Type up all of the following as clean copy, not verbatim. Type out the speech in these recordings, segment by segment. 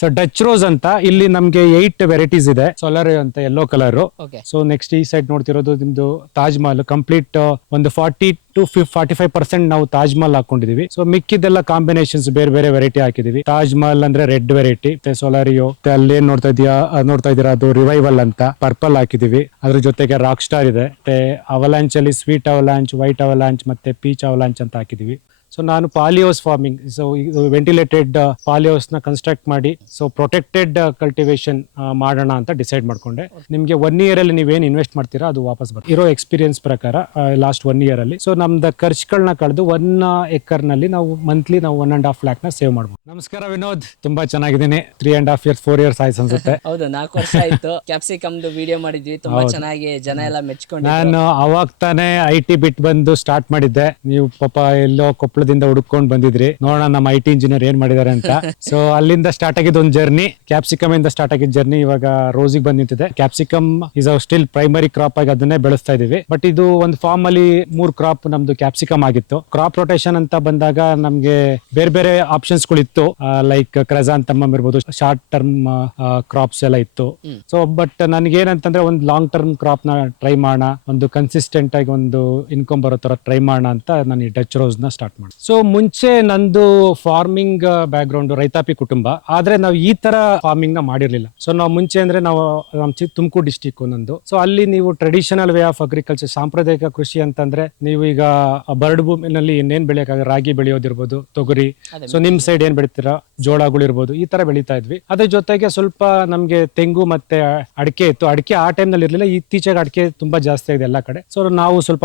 So Dutch rose ಅಂತ ಇಲ್ಲಿ ನಮ್ಗೆ 8 ವೆರೈಟೀಸ್ ಇದೆ. ಸೋಲಾರ್ ಅಂತ ಯೆಲ್ಲೋ ಕಲರ್. ಸೊ ನೆಕ್ಸ್ಟ್ ಈ ಸೈಡ್ ನೋಡ್ತಿರೋದು ನಿಮ್ದು ತಾಜ್ ಮಹಲ್ ಕಂಪ್ಲೀಟ್ ಒಂದು 40 to 45% ನಾವು ತಾಜ್ ಮಹಲ್ ಹಾಕೊಂಡಿದೀವಿ. ಸೊ ಮಿಕ್ಕಿದೆಲ್ಲ ಕಾಂಬಿನೇಷನ್ಸ್ ಬೇರೆ ಬೇರೆ ವೆರೈಟಿ ಹಾಕಿದೀವಿ. ತಾಜ್ ಮಹಲ್ ಅಂದ್ರೆ ರೆಡ್ ವೆರೈಟಿ, ಸೋಲಾರಿಯೋ, ಅಲ್ಲಿ ಏನ್ ನೋಡ್ತಾ ಇದೀರಾ ಅದು ರಿವೈವಲ್ ಅಂತ ಪರ್ಪಲ್ ಹಾಕಿದೀವಿ. ಅದ್ರ ಜೊತೆಗೆ ರಾಕ್ ಸ್ಟಾರ್ ಇದೆ, ಮತ್ತೆ ಅವಲಾಂಚ್ ಅಲ್ಲಿ ಸ್ವೀಟ್ ಅವಲಾಂಚ್, ವೈಟ್ ಅವಲಾಂಚ್ ಮತ್ತೆ ಪೀಚ್ ಅವಲಾಂಚ್ ಅಂತ ಹಾಕಿದೀವಿ. ಸೊ ನಾನು ಪಾಲಿಹೌಸ್ ಫಾರ್ಮಿಂಗ್, ಸೊ ಇದು ವೆಂಟಿಲೇಟೆಡ್ ಪಾಲಿಹೌಸ್ ನ ಕನ್ಸ್ಟ್ರಕ್ಟ್ ಮಾಡಿ ಸೊ ಪ್ರೊಟೆಕ್ಟೆಡ್ ಕಲ್ಟಿವೇಶನ್ ಮಾಡೋಣ ಅಂತ ಡಿಸೈಡ್ ಮಾಡ್ಕೊಂಡೆ. ನಿಮ್ಗೆ 1 year ಅಲ್ಲಿ ನೀವೇನ್ ಇನ್ವೆಸ್ಟ್ ಮಾಡ್ತೀರಾ ಅದು ವಾಪಸ್ ಬರುತ್ತೆ. ಇರೋ ಎಕ್ಸ್ಪೀರಿಯನ್ಸ್ ಪ್ರಕಾರ ಲಾಸ್ಟ್ 1 year ಅಲ್ಲಿ ಸೊ ನಮ್ದು ಖರ್ಚುಗಳನ್ನ ಕಳೆದು 1 acre ನಲ್ಲಿ ನಾವು ಮಂತ್ಲಿ ನಾವು 1.5 lakh ನ ಸೇವ್ ಮಾಡ್ಬೋದು. ನಮಸ್ಕಾರ ವಿನೋದ್, ತುಂಬಾ ಚೆನ್ನಾಗಿದ್ದೀನಿ. 3.5 years 4 years ಆಯ್ತು ಅನ್ಸುತ್ತೆ. ಹೌದು, 4 ವರ್ಷ ಆಯ್ತು. ಕ್ಯಾಪ್ಸಿಕಮ್ ವಿಡಿಯೋ ಮಾಡಿದ್ವಿ, ತುಂಬಾ ಚೆನ್ನಾಗಿ ಜನ ಎಲ್ಲ ಮೆಚ್ಕೊಂಡು. ನಾನು ಅವಾಗ ತಾನೇ IT ಬಿಟ್ಟು ಬಂದು ಸ್ಟಾರ್ಟ್ ಮಾಡಿದ್ದೆ. ನೀವು ಪಾಪ ಎಲ್ಲೋ ಕೊಪ್ಪಳದಿಂದ ಹುಡುಕೊಂಡು ಬಂದಿದ್ರಿ, ನೋಡೋಣ ನಮ್ಮ IT ಇಂಜಿನಿಯರ್ ಏನ್ ಮಾಡಿದಾರೆ ಅಂತ. ಸೊ ಅಲ್ಲಿಂದ ಸ್ಟಾರ್ಟ್ ಆಗಿದ್ದು ಒಂದು ಜರ್ನಿ, ಕ್ಯಾಪ್ಸಿಕಮ್ ಇಂದ ಸ್ಟಾರ್ಟ್ ಆಗಿದ್ದ ಜರ್ನಿ ಇವಾಗ ರೋಸಿಗೆ ಬಂದ್ ನಿಂತಿದೆ. Capsicum is still primary crop ಆಗಿ ಅದನ್ನೇ ಬೆಳೆಸ್ತಾ ಇದೀವಿ. ಬಟ್ ಇದು ಒಂದು ಫಾರ್ಮ್ ಅಲ್ಲಿ 3 ಕ್ರಾಪ್ ನಮ್ದು ಕ್ಯಾಪ್ಸಿಕಮ್ ಆಗಿತ್ತು. ಕ್ರಾಪ್ ರೊಟೇಷನ್ ಅಂತ ಬಂದಾಗ ನಮ್ಗೆ ಬೇರೆ ಬೇರೆ ಆಪ್ಷನ್ಸ್ ಗಳು ಇತ್ತು, ಲೈಕ್ ಕ್ರೆಸಾಂಥಮಮ್ ಇರ್ಬೋದು, ಶಾರ್ಟ್ ಟರ್ಮ್ ಕ್ರಾಪ್ಸ್ ಎಲ್ಲ ಇತ್ತು. ಸೊ ಬಟ್ ನನ್ಗೆ ಏನಂತಂದ್ರೆ ಒಂದು ಲಾಂಗ್ ಟರ್ಮ್ ಕ್ರಾಪ್ ನ ಟ್ರೈ ಮಾಡೋಣ, ಒಂದು ಕನ್ಸಿಸ್ಟೆಂಟ್ ಆಗಿ ಒಂದು ಇನ್ಕಮ್ ಬರೋ ತರ ಟ್ರೈ ಮಾಡೋಣ ಅಂತ ನಾನು ಈ ಡಚ್ ರೋಸ್ ನ ಸ್ಟಾರ್ಟ್ ಮಾಡಿ. ಸೊ ಮುಂಚೆ ನಂದು ಫಾರ್ಮಿಂಗ್ ಬ್ಯಾಕ್ ಗ್ರೌಂಡ್, ರೈತಾಪಿ ಕುಟುಂಬ, ಆದ್ರೆ ನಾವು ಈ ತರ ಫಾರ್ಮಿಂಗ್ ನ ಮಾಡಿರ್ಲಿಲ್ಲ. ಸೊ ನಾವು ಮುಂಚೆ ಅಂದ್ರೆ ನಾವು ತುಮಕೂರು ಡಿಸ್ಟಿಕ್ ನಂದು. ಸೊ ಅಲ್ಲಿ ನೀವು ಟ್ರೆಡಿಷನಲ್ ವೇ ಆಫ್ ಅಗ್ರಿಕಲ್ಚರ್, ಸಾಂಪ್ರದಾಯಿಕ ಕೃಷಿ ಅಂತಂದ್ರೆ ನೀವು ಈಗ ಬರಡು ಭೂಮಿನಲ್ಲಿ ಇನ್ನೇನ್ ಬೆಳೆಯಕ್ಕಾಗ ರಾಗಿ ಬೆಳೆಯೋದಿರ್ಬೋದು, ತೊಗರಿ. ಸೊ ನಿಮ್ ಸೈಡ್ ಏನ್ ಬೆಳಿತೀರಾ, ಜೋಳಗಳು ಇರ್ಬೋದು, ಈ ತರ ಬೆಳೀತಾ ಇದ್ವಿ. ಅದ್ರ ಜೊತೆಗೆ ಸ್ವಲ್ಪ ನಮ್ಗೆ ತೆಂಗು ಮತ್ತೆ ಅಡಿಕೆ ಇತ್ತು. ಅಡಿಕೆ ಆ ಟೈಮ್ ನಲ್ಲಿ ಇರ್ಲಿಲ್ಲ, ಇತ್ತೀಚೆಗೆ ಅಡಿಕೆ ತುಂಬಾ ಜಾಸ್ತಿ ಆಗಿದೆ ಎಲ್ಲಾ ಕಡೆ. ಸೊ ನಾವು ಸ್ವಲ್ಪ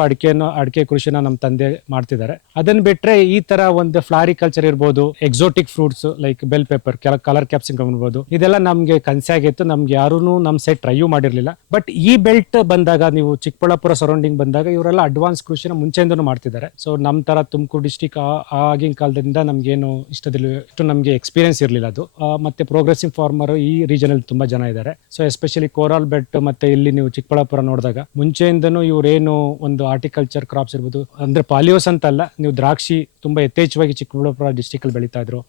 ಅಡಿಕೆ ಕೃಷಿನ ನಮ್ ತಂದೆ ಮಾಡ್ತಿದ್ದಾರೆ. ಅದನ್ನ ಬಿಟ್ರೆ ಈ ತರ ಒಂದು ಫ್ಲಾರಿಕಲ್ಚರ್ ಇರ್ಬೋದು, exotic fruits like bell pepper, colour capsicum ಇರ್ಬೋದು, ಇದೆಲ್ಲ ನಮ್ಗೆ ಕನ್ಸೆ ಆಗಿತ್ತು. ನಮ್ಗೆ ಯಾರು ನಮ್ ಸೈಡ್ ಟ್ರೈಯೂ ಮಾಡಿರ್ಲಿಲ್ಲ. ಬಟ್ ಈ ಬೆಲ್ಟ್ ಬಂದಾಗ, ನೀವು ಚಿಕ್ಕಬಳ್ಳಾಪುರ ಸರೌಂಡಿಂಗ್ ಬಂದಾಗ ಇವರೆಲ್ಲ ಅಡ್ವಾನ್ಸ್ ಕೃಷಿನ ಮುಂಚೆಯಿಂದನೂ ಮಾಡ್ತಿದ್ದಾರೆ. ಸೊ ನಮ್ ತರ ತುಮಕೂರು ಡಿಸ್ಟಿಕ್ ಆಗಿನ ಕಾಲದಿಂದ ನಮ್ಗೇನು ಇಷ್ಟು ನಮ್ಗೆ ಎಕ್ಸ್ಪೀರಿಯನ್ಸ್ ಇರ್ಲಿಲ್ಲ ಅದು. ಮತ್ತೆ ಪ್ರೋಗ್ರೆಸಿವ್ ಫಾರ್ಮರ್ ಈ ರೀಜನ್ ಅಲ್ಲಿ ತುಂಬಾ ಜನ ಇದ್ದಾರೆ. ಸೊ ಎಸ್ಪೆಷಲಿ ಕೋರಲ್ ಬೆಲ್ಟ್ ಮತ್ತೆ ಇಲ್ಲಿ ನೀವು ಚಿಕ್ಕಬಳ್ಳಾಪುರ ನೋಡಿದಾಗ ಮುಂಚೆಯಿಂದನೂ ಇವ್ರೇನು ಒಂದು ಆರ್ಟಿಕಲ್ಚರ್ ಕ್ರಾಪ್ಸ್ ಇರ್ಬೋದು, ಅಂದ್ರೆ ಪಾಲಿಯೋಸ್ ಅಂತಲ್ಲ, ನೀವು ದ್ರಾಕ್ಷಿ ತುಂಬಾ ಯಥೇಚ್ಛವಾಗಿ ಚಿಕ್ಕಬಳ್ಳಾಪುರ ಡಿಸ್ಟಿಕ್ ಅಲ್ಲಿ ಬೆಳೀತಾ ಇದ್ರು.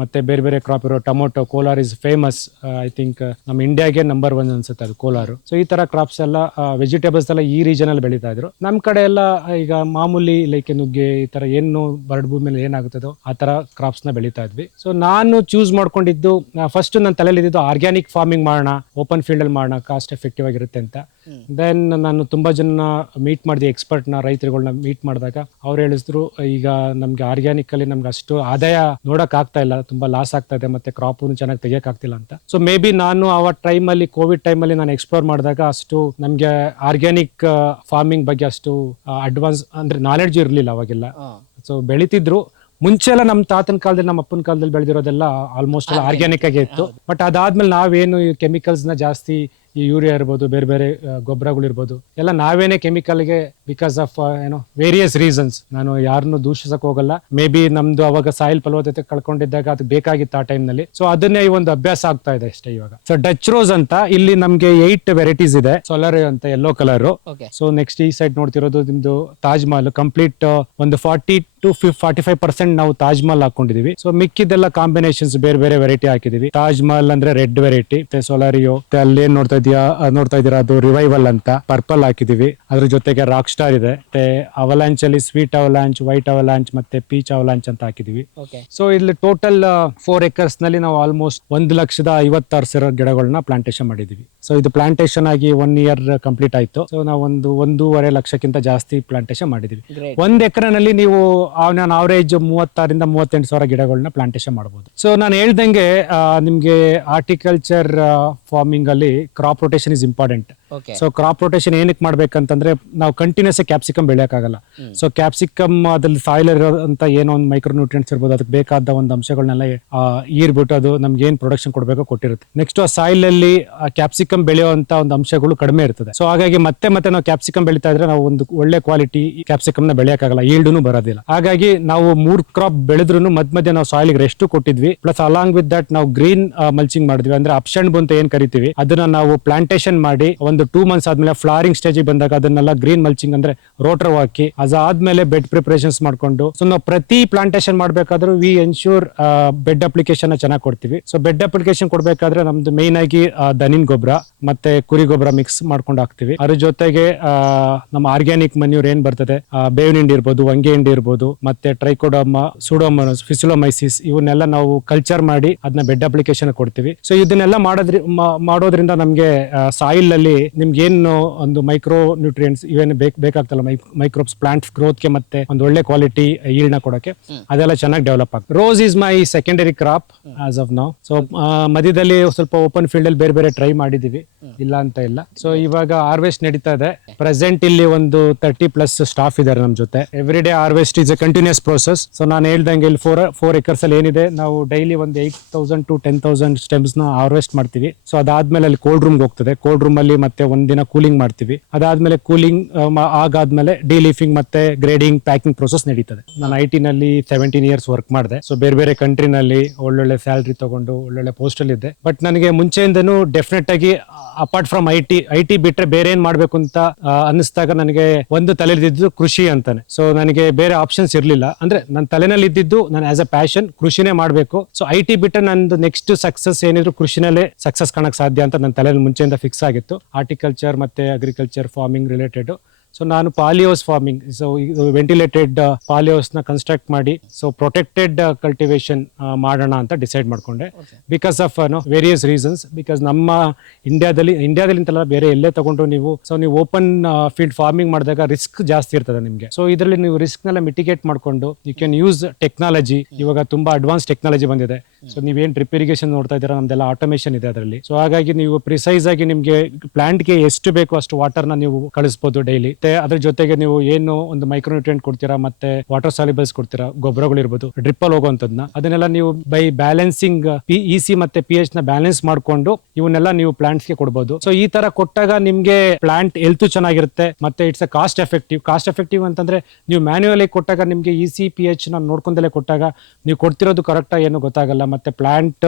ಮತ್ತೆ ಬೇರೆ ಬೇರೆ ಕ್ರಾಪ್ ಇರೋ tomato, Kolar is famous. I think ನಮ್ಮ ಇಂಡಿಯಾಗೆ ನಂಬರ್ 1 ಅನ್ಸುತ್ತೆ ಅದು ಕೋಲಾರ್. ಸೊ ಈ ತರ ಕ್ರಾಪ್ಸ್ ಎಲ್ಲ, ವೆಜಿಟೇಬಲ್ಸ್ ಎಲ್ಲ ಈ ರೀಜನ್ ಅಲ್ಲಿ ಬೆಳೀತಾ ಇದ್ರು. ನಮ್ ಕಡೆ ಎಲ್ಲ ಈಗ ಮಾಮೂಲಿ ಲೈಕ್ ನುಗ್ಗೆ, ಈ ತರ ಏನು ಬರಡು ಭೂಮಿಯಲ್ಲಿ ಏನಾಗುತ್ತದೋ ಆ ತರ ಕ್ರಾಪ್ಸ್ ನ ಬೆಳೀತಾ ಇದ್ವಿ. ಸೊ ನಾನು ಚೂಸ್ ಮಾಡ್ಕೊಂಡಿದ್ದು, ಫಸ್ಟ್ ನನ್ನ ತಲೆಯಲ್ಲಿ ಇದ್ದು ಆರ್ಗ್ಯಾನಿಕ್ ಫಾರ್ಮಿಂಗ್ ಮಾಡೋಣ, ಓಪನ್ ಫೀಲ್ಡ್ ಅಲ್ಲಿ ಮಾಡೋಣ, ಕಾಸ್ಟ್ ಎಫೆಕ್ಟಿವ್ ಆಗಿರುತ್ತೆ ಅಂತ. ದೆನ್ ನಾನು ತುಂಬಾ ಜನ ಮೀಟ್ ಮಾಡಿದೆ, ಎಕ್ಸ್ಪರ್ಟ್ ನ, ರೈತರುಗಳನ್ನ ಮೀಟ್ ಮಾಡಿದಾಗ ಅವ್ರು ಹೇಳಿದ್ರು, ಈಗ ನಮ್ಗೆ ಆರ್ಗ್ಯಾನಿಕ್ ಅಲ್ಲಿ ನಮ್ಗೆ ಅಷ್ಟು ಆದಾಯ ನೋಡಕ್ ಆಗ್ತಾ ಇಲ್ಲ, ತುಂಬಾ ಲಾಸ್ ಆಗ್ತಾ ಇದೆ, ಮತ್ತೆ ಕ್ರಾಪ್ ಚೆನ್ನಾಗಿ ತೆಗಿಯಕ್ ಆಗ್ತಿಲ್ಲ ಅಂತ. ಸೊ ಮೇ ಬಿ ನಾನು ಆ ಟೈಮ್ ಅಲ್ಲಿ, ಕೋವಿಡ್ ಟೈಮ್ ಅಲ್ಲಿ ನಾನು ಎಕ್ಸ್ಪ್ಲೋರ್ ಮಾಡಿದಾಗ ಅಷ್ಟು ನಮ್ಗೆ ಆರ್ಗ್ಯಾನಿಕ್ ಫಾರ್ಮಿಂಗ್ ಬಗ್ಗೆ ಅಷ್ಟು ಅಡ್ವಾನ್ಸ್ ಅಂದ್ರೆ ನಾಲೆಡ್ಜ್ ಇರ್ಲಿಲ್ಲ ಅವಾಗೆಲ್ಲ. ಸೊ ಬೆಳಿತಿದ್ರು ಮುಂಚೆ ಎಲ್ಲ ನಮ್ಮ ತಾತನ ಕಾಲದಲ್ಲಿ, ನಮ್ಮ ಅಪ್ಪನ ಕಾಲದಲ್ಲಿ ಬೆಳೆದಿರೋದೆಲ್ಲ ಆಲ್ಮೋಸ್ಟ್ ಎಲ್ಲ ಆರ್ಗ್ಯಾನಿಕ್ ಆಗೇ ಇತ್ತು. ಬಟ್ ಅದಾದ್ಮೇಲೆ ನಾವೇನು ಈ ಕೆಮಿಕಲ್ಸ್ ನ ಜಾಸ್ತಿ, ಈ ಯೂರಿಯಾ ಇರ್ಬೋದು, ಬೇರೆ ಬೇರೆ ಗೊಬ್ಬರಗಳು ಇರ್ಬೋದು, ಎಲ್ಲ ನಾವೇನೇ ಕೆಮಿಕಲ್ಗೆ ಬಿಕಾಸ್ ಆಫ್ ವೇರಿಯಸ್ ರೀಸನ್ಸ್. ನಾನು ಯಾರನ್ನು ದೂಷಿಸಕ್ ಹೋಗಲ್ಲ. ಮೇ ಬಿ ನಮ್ದು ಅವಾಗ ಸಾಯಿಲ್ ಫಲವತ್ತತೆ ಕಳ್ಕೊಂಡಿದ್ದಾಗ ಅದು ಬೇಕಾಗಿತ್ತು ಆ ಟೈಮ್ ನಲ್ಲಿ. ಸೊ ಅದನ್ನೇ ಈ ಒಂದು ಅಭ್ಯಾಸ ಆಗ್ತಾ ಇದೆ ಅಷ್ಟೇ ಇವಾಗ. ಸೊ ಡಚ್ ರೋಸ್ ಅಂತ ಇಲ್ಲಿ ನಮ್ಗೆ 8 ವೆರೈಟೀಸ್ ಇದೆ. ಸೋಲಾರ್ ಅಂತ ಯೆಲ್ಲೋ ಕಲರ್. ಸೊ ನೆಕ್ಸ್ಟ್ ಈ ಸೈಡ್ ನೋಡ್ತಿರೋದು ನಿಮ್ದು ತಾಜ್ ಮಹಲ್ ಕಂಪ್ಲೀಟ್ ಒಂದು 40 to 45% ನಾವು ತಾಜ್ ಮಹಲ್ ಹಾಕೊಂಡಿದೀವಿ. ಸೊ ಮಿಕ್ಕಿದೆಲ್ಲ ಕಾಂಬಿನೇಷನ್ಸ್ ಬೇರೆ ಬೇರೆ ವೆರೈಟಿ ಹಾಕಿದೀವಿ. ತಾಜ್ ಮಹಲ್ ಅಂದ್ರೆ ರೆಡ್ ವೆರೈಟಿ, ಸೋಲಾರಿಯೋ, ಅಲ್ಲಿ ಏನ್ ನೋಡ್ತಾ ಇದೀರಾ ಅದು ರಿವೈವಲ್ ಅಂತ ಪರ್ಪಲ್ ಹಾಕಿದೀವಿ. ಅದ್ರ ಜೊತೆಗೆ ರಾಕ್ ಸ್ಟಾರ್ ಇದೆ, ಮತ್ತೆ ಅವಲಾಂಚ್ ಅಲ್ಲಿ ಸ್ವೀಟ್ ಅವಲಾಂಚ್, ವೈಟ್ ಅವಲಾಂಚ್ ಮತ್ತೆ ಪೀಚ್ ಅವಲಾಂಚ್ ಅಂತ ಹಾಕಿದೀವಿ. ಸೊ ಇಲ್ಲಿ ಟೋಟಲ್ 4 acres ನಲ್ಲಿ ನಾವು ಆಲ್ಮೋಸ್ಟ್ 1,50,000 ಗಿಡಗಳನ್ನ ಪ್ಲಾಂಟೇಶನ್ ಮಾಡಿದೀವಿ. ಸೊ ಇದು ಪ್ಲಾಂಟೇಶನ್ ಆಗಿ 1 year ಕಂಪ್ಲೀಟ್ ಆಯ್ತು. ಸೊ ನಾವು 1.5 ಲಕ್ಷಕ್ಕಿಂತ ಜಾಸ್ತಿ ಪ್ಲಾಂಟೇಶನ್ ಮಾಡಿದೀವಿ. 1 acre ನಲ್ಲಿ ನೀವು ಅವರೇಜ್ 36,000-38,000 ಗಿಡಗಳನ್ನ ಪ್ಲಾಂಟೇಶನ್ ಮಾಡಬಹುದು. ಸೊ ನಾನು ಹೇಳ್ದಂಗೆ ನಿಮ್ಗೆ ಆರ್ಟಿಕಲ್ಚರ್ ಫಾರ್ಮಿಂಗ್ ಅಲ್ಲಿ crop rotation is important. So crop rotation ಏನಕ್ಕೆ ಮಾಡ್ಬೇಕಂತಂದ್ರೆ ನಾವು ಕಂಟಿನ್ಯೂಸ್ ಕ್ಯಾಪ್ಸಿಕಮ್ ಬೆಳೆಯಕ್ಕಾಗಲ್ಲ. ಸೊ ಕ್ಯಾಪ್ಸಿಕಮ್ ಅದ್ರಲ್ಲಿ ಸಾಯಿಲ್ ಇರೋಂತ ಏನೋ ಒಂದು ಮೈಕ್ರೋ ನ್ಯೂಟ್ರಿಯೆಂಟ್ಸ್ ಇರ್ಬೋದು, ಅದಕ್ಕೆ ಬೇಕಾದ ಒಂದು ಅಂಶಗಳನ್ನೆಲ್ಲ ಈರ್ಬಿಟ್ಟು ಅದು ನಮ್ಗೆ ಏನ್ ಪ್ರೊಡಕ್ಷನ್ ಕೊಡಬೇಕೋ ಕೊಟ್ಟಿರುತ್ತೆ. ನೆಕ್ಸ್ಟ್ ಆ ಸಾಯಿಲ್ ಅಲ್ಲಿ ಕ್ಯಾಪ್ಸಿಕಮ್ ಕ್ಯಾಪ್ಸಿಕಮ್ ಬೆಳೆಯುವಂತ ಒಂದು ಅಂಶಗಳು ಕಡಿಮೆ ಇರ್ತದೆ. ಸೊ ಹಾಗಾಗಿ ಮತ್ತೆ ನಾವು ಕ್ಯಾಪ್ಸಿಕಮ್ ಬೆಳೀತಾ ಇದ್ರೆ ನಾವು ಒಂದು ಒಳ್ಳೆ ಕ್ವಾಲಿಟಿ ಕ್ಯಾಪ್ಸಿಕಮ್ ನ ಬೆಳೆಯಕ್ಕಾಗಲ್ಲ, ಈಲ್ಡ್ನು ಬರೋದಿಲ್ಲ. ಹಾಗಾಗಿ ನಾವು 3 ಕ್ರಾಪ್ ಬೆಳೆದ್ರು ಮಧ್ಯ ನಾವು ಸಾಯಿಲ್ ರೆಸ್ಟ್ ಕೊಟ್ಟಿದ್ವಿ. ಪ್ಲಸ್ ಅಲಾಂಗ್ ವಿತ್ ದಟ್ ನಾವು ಗ್ರೀನ್ ಮಲ್ಚಿಂಗ್ ಮಾಡಿದ್ವಿ. ಅಂದ್ರೆ ಅಪ್ಷಣ್ ಅಂತ ಏನ್ ಕರಿತೀವಿ ಅದನ್ನ ನಾವು ಪ್ಲಾಂಟೇಶನ್ ಮಾಡಿ ಒಂದು 2 ಮಂತ್ಸ್ ಆದ್ಮೇಲೆ ಫ್ಲಾರಿಂಗ್ ಸ್ಟೇಜ್ ಬಂದಾಗ ಅದನ್ನೆಲ್ಲ ಗ್ರೀನ್ ಮಲ್ಚಿಂಗ್ ಅಂದ್ರೆ ರೋಟರ್ ಹಾಕಿ ಅದಾದ್ಮೇಲೆ ಬೆಡ್ ಪ್ರಿಪರೇಷನ್ಸ್ ಮಾಡ್ಕೊಂಡು, ಸೊ ನಾವು ಪ್ರತಿ ಪ್ಲಾಂಟೇಶನ್ ಮಾಡ್ಬೇಕಾದ್ರೂ ವಿ ಎನ್ಶೂರ್ ಬೆಡ್ ಅಪ್ಲಿಕೇಶನ್ ಚೆನ್ನಾಗಿ ಕೊಡ್ತೀವಿ. ಸೊ ಬೆಡ್ ಅಪ್ಲಿಕೇಶನ್ ಕೊಡ್ಬೇಕಾದ್ರೆ ನಮ್ದು ಮೇನ್ ಆಗಿ ದನಿನ್ ಗೊಬ್ಬರ ಮತ್ತೆ ಕುರಿ ಗೊಬ್ಬರ ಮಿಕ್ಸ್ ಮಾಡ್ಕೊಂಡು ಹಾಕ್ತಿವಿ. ಅದ್ರ ಜೊತೆಗೆ ನಮ್ಮ ಆರ್ಗ್ಯಾನಿಕ್ ಮನ್ಯೂರ್ ಏನ್ ಬರ್ತದೆ, ಬೇವಿನ ಹಿಂಡಿ ಇರ್ಬೋದು, ವಂಗೆ ಹಿಂಡಿ ಇರ್ಬೋದು, ಮತ್ತೆ ಟ್ರೈಕೋಡರ್ಮ, ಸೂಡೋಮೋನಾಸ್, ಫಿಸಿಲೋಮೈಸಿಸ್ ಇವನ್ನೆಲ್ಲ ನಾವು ಕಲ್ಚರ್ ಮಾಡಿ ಅದನ್ನ ಬೆಡ್ ಅಪ್ಲಿಕೇಶನ್ ಕೊಡ್ತೀವಿ. ಸೊ ಇದನ್ನೆಲ್ಲ ಮಾಡೋದ್ರಿಂದ ನಮ್ಗೆ ಸಾಯಿಲ್ ಅಲ್ಲಿ ನಿಮ್ಗೆ ಏನು ಒಂದು ಮೈಕ್ರೋ ನ್ಯೂಟ್ರಿಯೆಂಟ್ಸ್ ಇವೇನು ಬೇಕಾಗ್ತಲ್ಲ, ಮೈಕ್ರೋಬ್ಸ್ ಪ್ಲಾಂಟ್ಸ್ ಗ್ರೋತ್ ಗೆ ಮತ್ತೆ ಒಂದು ಒಳ್ಳೆ ಕ್ವಾಲಿಟಿ ಈಲ್ಡ್ ನ ಕೊಡಕ್ಕೆ ಅದೆಲ್ಲ ಚೆನ್ನಾಗಿ ಡೆವಲಪ್ ಆಗ್ತದೆ. Rose is my secondary crop as of now. So ಮಧ್ಯದಲ್ಲಿ ಸ್ವಲ್ಪ ಓಪನ್ ಫೀಲ್ಡ್ ಅಲ್ಲಿ ಬೇರೆ ಟ್ರೈ ಮಾಡಿದೀವಿ, ಇಲ್ಲ ಅಂತ ಇಲ್ಲ. ಸೊ ಇವಾಗ ಹಾರ್ವೆಸ್ಟ್ ನಡೀತಾ ಇದೆ. ಪ್ರೆಸೆಂಟ್ ಇಲ್ಲಿ ಒಂದು 30+ ಸ್ಟಾಫ್ ಇದಾರೆ ನಮ್ ಜೊತೆ. Every day harvest is a continuous process. So ನಾನು ಹೇಳ್ದಂಗೆ ಇಲ್ಲಿ 4 ಎಕರ್ಸ್ ಅಲ್ಲಿ ಏನಿದೆ ನಾವು ಡೈಲಿ ಒಂದು 8,000 to 10,000 ಸ್ಟೆಮ್ಸ್ ನ ಹಾರ್ವೆಸ್ಟ್ ಮಾಡ್ತೀವಿ. ಸೊ ಅದಾದ್ಮೇಲೆ ಅಲ್ಲಿ ಕೋಲ್ಡ್ ರೂಮ್ ಹೋಗ್ತದೆ. ಕೋಲ್ಡ್ ರೂಮ್ ಅಲ್ಲಿ ಮತ್ತೆ ಒಂದಿನ ಕೂಲಿಂಗ್ ಮಾಡ್ತೀವಿ. ಅದಾದ್ಮೇಲೆ ಕೂಲಿಂಗ್ ಆಗಾದ್ಮೇಲೆ ಡಿಲೀಫಿಂಗ್ ಮತ್ತೆ ಗ್ರೇಡಿಂಗ್ ಪ್ಯಾಕಿಂಗ್ ಪ್ರೋಸೆಸ್ ನಡೀತದೆ. ನಾನು IT ನಲ್ಲಿ 17 years ವರ್ಕ್ ಮಾಡಿದೆ. ಸೊ ಬೇರೆ ಕಂಟ್ರಿನಲ್ಲಿ ಒಳ್ಳೊಳ್ಳೆ ಸ್ಯಾಲರಿ ತಗೊಂಡು ಒಳ್ಳೊಳ್ಳೆ ಪೋಸ್ಟ್ ಅಲ್ಲಿ ಇದ್ದೆ. ಬಟ್ ನನಗೆ ಮುಂಚೆಯಿಂದನೂ ಡೆಫಿನೆಟ್ ಆಗಿ ಅಪಾರ್ಟ್ ಫ್ರಮ್ ಐ ಟಿ ಬಿಟ್ರೆ ಬೇರೆ ಏನ್ ಮಾಡ್ಬೇಕು ಅಂತ ಅನ್ನಿಸ್ದಾಗ ನನಗೆ ಒಂದು ತಲೆಯಲ್ಲಿದ್ದು ಕೃಷಿ ಅಂತಾನೆ. ಸೊ ನನಗೆ ಬೇರೆ ಆಪ್ಷನ್ಸ್ ಇರ್ಲಿಲ್ಲ. ಅಂದ್ರೆ ನನ್ನ ತಲೆನಲ್ಲಿ ಇದ್ದಿದ್ದು ನಾನು ಆಸ್ ಅ ಪ್ಯಾಷನ್ ಕೃಷಿನೇ ಮಾಡ್ಬೇಕು. ಸೊ IT ಬಿಟ್ರೆ ನಂದು ನೆಕ್ಸ್ಟ್ ಸಕ್ಸಸ್ ಏನಿದ್ರು ಕೃಷಿನಲ್ಲೇ ಸಕ್ಸಸ್ ಕಾಣಕ್ ಸಾಧ್ಯ ಅಂತ ನನ್ನ ತಲೆಯಲ್ಲಿ ಮುಂಚೆಯಿಂದ ಫಿಕ್ಸ್ ಆಗಿತ್ತು. ಹಾರ್ಟಿಕಲ್ಚರ್ ಮತ್ತೆ ಅಗ್ರಿಕಲ್ಚರ್ ಫಾರ್ಮಿಂಗ್ ರಿಲೇಟೆಡ್. ಸೊ ನಾನು ಪಾಲಿಯೋಸ್ ಫಾರ್ಮಿಂಗ್, ಸೊ ಇದು ವೆಂಟಿಲೇಟೆಡ್ ಪಾಲಿಯೋಸ್ ನ ಕನ್ಸ್ಟ್ರಕ್ಟ್ ಮಾಡಿ ಸೊ ಪ್ರೊಟೆಕ್ಟೆಡ್ ಕಲ್ಟಿವೇಶನ್ ಮಾಡೋಣ ಅಂತ ಡಿಸೈಡ್ ಮಾಡ್ಕೊಂಡೆ. Because of various reasons. Because ನಮ್ಮ ಇಂಡಿಯಾದಲ್ಲಿ ಅಂತಲ್ಲ, ಬೇರೆ ಎಲ್ಲೇ ತಗೊಂಡ್ರು ನೀವು ಓಪನ್ ಫೀಲ್ಡ್ ಫಾರ್ಮಿಂಗ್ ಮಾಡಿದಾಗ ರಿಸ್ಕ್ ಜಾಸ್ತಿ ಇರ್ತದೆ ನಿಮಗೆ. ಸೊ ಇದರಲ್ಲಿ ನೀವು ರಿಸ್ಕ್ ನೆಲ್ಲ ಮಿಟಿಗೇಟ್ ಮಾಡ್ಕೊಂಡು ಯು ಕ್ಯಾನ್ ಯೂಸ್ ಟೆಕ್ನಾಲಜಿ. ಇವಾಗ ತುಂಬಾ ಅಡ್ವಾನ್ಸ್ ಟೆಕ್ನಾಲಜಿ ಬಂದಿದೆ. ಸೊ ನೀವೇನ್ ಡ್ರಿಪ್ ಇರಿಗೇಷನ್ ನೋಡ್ತಾ ಇದ್ದೀರಾ, ನಮ್ದೆಲ್ಲ ಆಟೋಮೇಷನ್ ಇದೆ ಅದರಲ್ಲಿ. ಸೊ ಹಾಗಾಗಿ ನೀವು ಪ್ರಿಸೈಸ್ ಆಗಿ ನಿಮ್ಗೆ ಪ್ಲಾಂಟ್ಗೆ ಎಷ್ಟು ಬೇಕು ಅಷ್ಟು ವಾಟರ್ ನ ನೀವು ಕಳಿಸಬಹುದು ಡೈಲಿ. ಅದ್ರ ಜೊತೆಗೆ ನೀವು ಏನು ಒಂದು ಮೈಕ್ರೋನ್ಯೂಟ್ರಿಯೆಂಟ್ ಕೊಡ್ತೀರಾ ಮತ್ತೆ ವಾಟರ್ ಸಾಲ್ಯುಬಲ್ಸ್ ಕೊಡ್ತೀರಾ, ಗೊಬ್ಬರಗಳು ಇರ್ಬೋದು, ಡ್ರಿಪ್ ಅಲ್ಲಿ ಹೋಗುವಂತದ್ನ ಅದನ್ನೆಲ್ಲ ನೀವು ಬೈ ಬ್ಯಾಲೆನ್ಸಿಂಗ್ EC ಮತ್ತೆ pH ನ ಬ್ಯಾಲೆನ್ಸ್ ಮಾಡ್ಕೊಂಡು ಇವನ್ನೆಲ್ಲ ನೀವು ಪ್ಲಾಂಟ್ಸ್ ಗೆ ಕೊಡಬಹುದು. ಸೊ ಈ ತರ ಕೊಟ್ಟಾಗ ನಿಮ್ಗೆ ಪ್ಲಾಂಟ್ ಹೆಲ್ತ್ ಚೆನ್ನಾಗಿರುತ್ತೆ ಮತ್ತೆ ಇಟ್ಸ್ ಅ ಕಾಸ್ಟ್ ಎಫೆಕ್ಟಿವ್ ಅಂತಂದ್ರೆ ನೀವು ಮ್ಯಾನ್ಯುಯಲಿ ಕೊಟ್ಟಾಗ ನಿಮ್ಗೆ EC pH ನ ನೋಡ್ಕೊಂಡಲೇ ಕೊಟ್ಟಾಗ ನೀವು ಕೊಡ್ತಿರೋದು ಕರೆಕ್ಟ್ ಏನು ಗೊತ್ತಾಗಲ್ಲ. ಮತ್ತೆ ಪ್ಲಾಂಟ್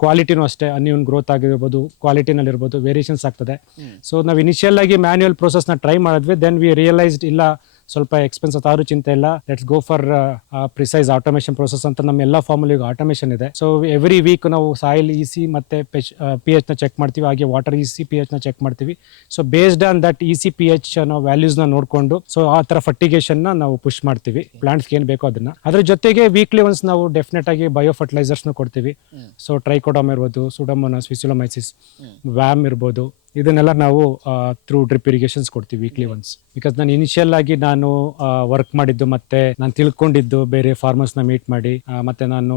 ಕ್ವಾಲಿಟಿನೂ ಅಷ್ಟೇ, ಅನ್ಯೂನ್ ಗ್ರೋತ್ ಆಗಿರ್ಬೋದು, ಕ್ವಾಲಿಟಿನಲ್ಲಿ ಇರ್ಬೋದು, ವೇರಿಯೇಷನ್ಸ್ ಆಗ್ತದೆ. ಸೊ ನಾವು ಇನಿಷಿಯಲ್ ಆಗಿ ಮ್ಯಾನ್ಯುಯಲ್ ಪ್ರೋಸೆಸ್ ನ ಟ್ರೈ ಮಾಡಿದ್ವಿ. ದೆನ್ ವಿ ರಿಯಲೈಸ್ಡ್ ಇಲ್ಲ ಸ್ವಲ್ಪ ಎಕ್ಸ್ಪೆನ್ಸ್ ಆದ್ರೂ ಚಿಂತೆ ಇಲ್ಲ, let's go for precise automation process ಅಂತ ನಮ್ಮ ಎಲ್ಲ ಫಾರ್ಮಲ್ಲಿ ಈಗ ಆಟೋಮೇಷನ್ ಇದೆ. ಸೊ ಎವ್ರಿ ವೀಕ್ ನಾವು ಸಾಯಿಲ್ EC ಮತ್ತೆ pH ನ ಚೆಕ್ ಮಾಡ್ತೀವಿ, ಹಾಗೆ ವಾಟರ್ EC pH ನ ಚೆಕ್ ಮಾಡ್ತೀವಿ. So based on that EC pH ನಾವು ವ್ಯಾಲ್ಯೂಸ್ ನ ನೋಡ್ಕೊಂಡು ಸೊ ಆ ತರ ಫರ್ಟಿಗೇಷನ್ ನ ನಾವು ಪುಷ್ ಮಾಡ್ತೀವಿ ಪ್ಲಾಂಟ್ಸ್ ಏನ್ ಬೇಕೋ ಅದನ್ನ. ಅದ್ರ ಜೊತೆಗೆ ವೀಕ್ಲಿ ಒನ್ಸ್ ನಾವು ಡೆಫಿನೆಟ್ ಆಗಿ ಬಯೋ ಫರ್ಟಿಲೈಸರ್ಸ್ ನ ಕೊಡ್ತೀವಿ. ಸೊ ಟ್ರೈಕೋಡರ್ಮ ಇರ್ಬೋದು, ಸೂಡೋಮೋನಾಸ್, ಫಿಸಿಲೋಮೈಸಿಸ್, ವ್ಯಾಮ್ ಇರ್ಬೋದು, ಇದನ್ನೆಲ್ಲ ನಾವು ಥ್ರೂ ಡ್ರಿಪ್ ಇರಿಗೇಷನ್ಸ್ ಕೊಡ್ತೀವಿ ವೀಕ್ಲಿ ಒನ್ಸ್. ಬಿಕಾಸ್ ನಾನು ಇನಿಷಿಯಲ್ ಆಗಿ ನಾನು ವರ್ಕ್ ಮಾಡಿದ್ದು ಮತ್ತೆ ನಾನು ತಿಳ್ಕೊಂಡಿದ್ದು ಬೇರೆ ಫಾರ್ಮರ್ಸ್ ನ ಮೀಟ್ ಮಾಡಿ ಮತ್ತೆ ನಾನು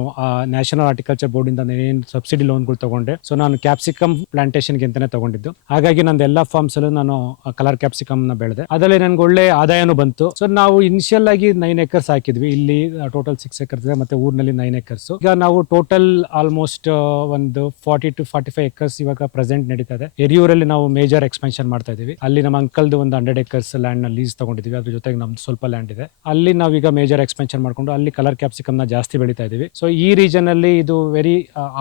ನ್ಯಾಷನಲ್ ಹಾರ್ಟಿಕಲ್ಚರ್ ಬೋರ್ಡ್ ಇಂದ ಏನ್ ಸಬ್ಸಿಡಿ ಲೋನ್ಗಳು ತಗೊಂಡೆ. ಸೊ ನಾನು ಕ್ಯಾಪ್ಸಿಕಮ್ ಪ್ಲಾಂಟೇಶನ್ ಅಂತಾನೆ ತಗೊಂಡಿದ್ದು. ಹಾಗಾಗಿ ನಂದು ಎಲ್ಲಾ ಫಾರ್ಮ್ಸ್ ಅಲ್ಲೂ ನಾನು ಕಲರ್ ಕ್ಯಾಪ್ಸಿಕಮ್ ನ ಬೆಳೆದೆ. ಅದರಲ್ಲಿ ನನ್ಗೆ ಒಳ್ಳೆ ಆದಾಯನೂ ಬಂತು. ಸೊ ನಾವು ಇನಿಷಿಯಲ್ ಆಗಿ 9 acres ಹಾಕಿದ್ವಿ. ಇಲ್ಲಿ ಟೋಟಲ್ 6 acres ಇದೆ, ಮತ್ತೆ ಊರಿನಲ್ಲಿ 9 acres. ಈಗ ನಾವು ಟೋಟಲ್ ಆಲ್ಮೋಸ್ಟ್ ಒಂದು 40 to 45 acres ಇವಾಗ ಪ್ರೆಸೆಂಟ್ ನಡೀತಾ ಇದೆ. ಎರಿಯೂರಲ್ಲಿ ನಾವು ಮೇಜರ್ ಎಕ್ಸ್ಪೆನ್ಷನ್ ಮಾಡ್ತಾ ಇದೀವಿ. ಅಲ್ಲಿ ನಮ್ಮ ಅಂಕಲ್ದು ಒಂದು 100 acres ಲ್ಯಾಂಡ್ ನ ಲೀಸ್ ತಗೊಂಡಿದೀವಿ. ಅದ್ರ ಜೊತೆಗೆ ನಮ್ದು ಸ್ವಲ್ಪ ಲ್ಯಾಂಡ್ ಇದೆ. ಅಲ್ಲಿ ನಾವೀಗ ಮೇಜರ್ ಎಕ್ಸ್ಪೆನ್ಷನ್ ಮಾಡ್ಕೊಂಡು ಅಲ್ಲಿ ಕಲರ್ ಕ್ಯಾಪ್ಸಿಕಮ್ ನ ಜಾಸ್ತಿ ಬೆಳೀತಾ ಇದೀವಿ. ಸೊ ಈ ರೀಜನ್ ಅಲ್ಲಿ ಇದು ವೆರಿ